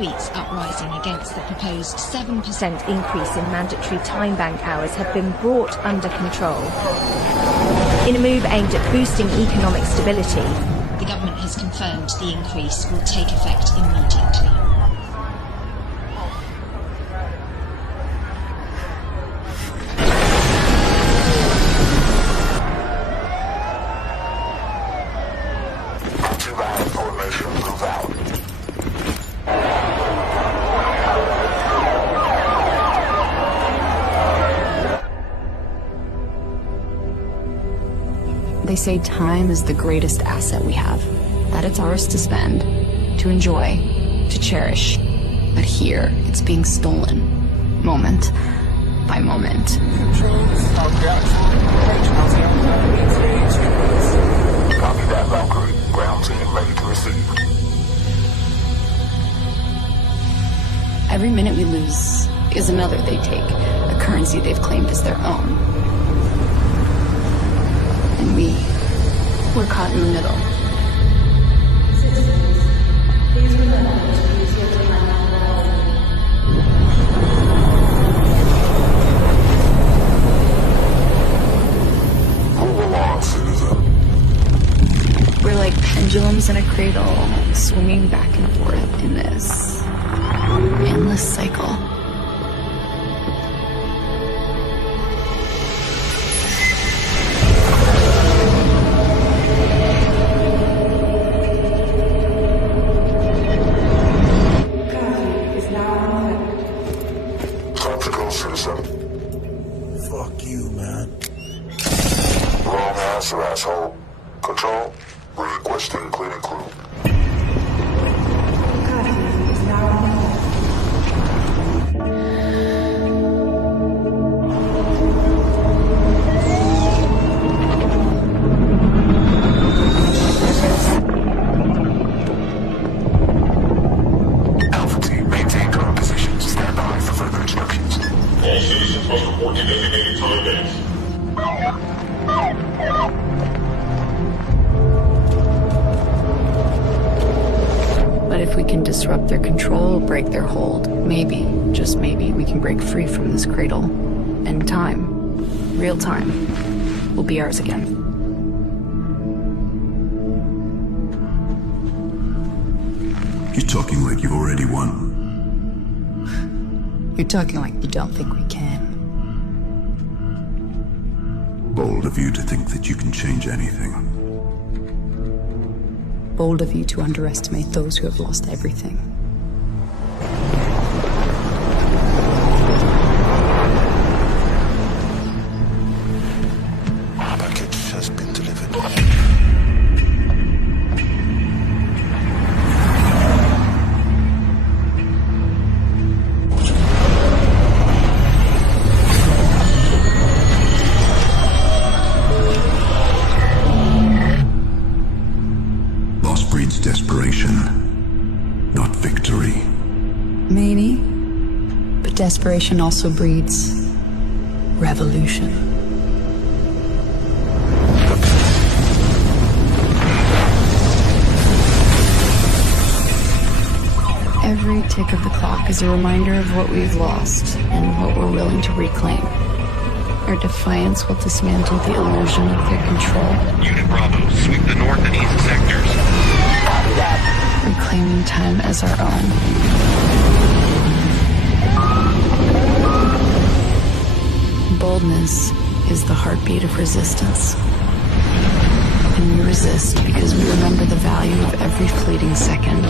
C-suites uprising against the proposed 7% increase in mandatory time bank hours have been brought under control. In a move aimed at boosting economic stability, the government has confirmed the increase will take effect immediately. They say time is the greatest asset we have, that it's ours to spend, to enjoy, to cherish. But here, it's being stolen, moment by moment. Copy that, Valkyrie. Ground team ready to receive. Every minute we lose is another they take, a currency they've claimed as their own. And we're caught in the middle. Please remember to use your Move along, citizen. We're like pendulums in a cradle, swinging back and forth in this endless cycle. Fuck you, man. Wrong answer, asshole. Control, requesting cleaning crew. Alpha team, maintain current positions. Stand by for further instructions. All citizens must report to designated time banks. But if we can disrupt their control, break their hold, maybe, just maybe, we can break free from this cradle. And time, real time, will be ours again. You're talking like you've already won. You're talking like you don't think we can. Bold of you to think that you can change anything. Bold of you to underestimate those who have lost everything. Package has been delivered. Breeds desperation, not victory. Maybe, but desperation also breeds revolution. Every tick of the clock is a reminder of what we've lost and what we're willing to reclaim. Our defiance will dismantle the illusion of their control. Unit Bravo, sweep the north and east sectors. Reclaiming time as our own. Boldness is the heartbeat of resistance. And we resist because we remember the value of every fleeting second.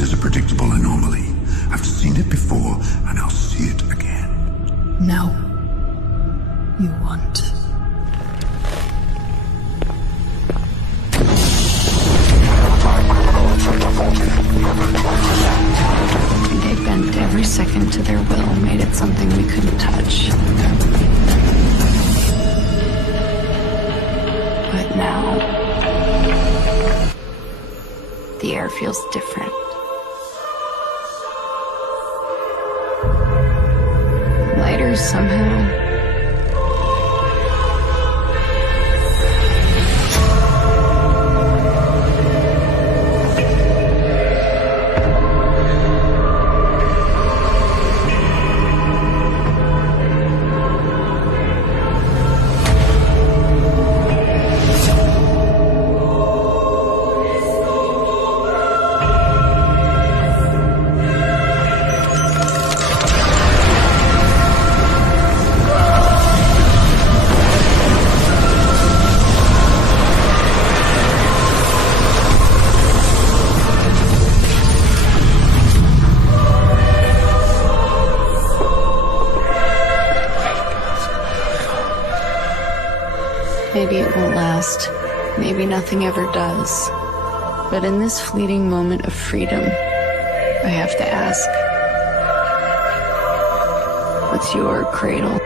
Is a predictable anomaly. I've seen it before, and I'll see it again. No. You want. They bent every second to their will, made it something we couldn't touch. But now, the air feels different. somehow. Maybe it won't last. Maybe nothing ever does. But in this fleeting moment of freedom, I have to ask, what's your cradle?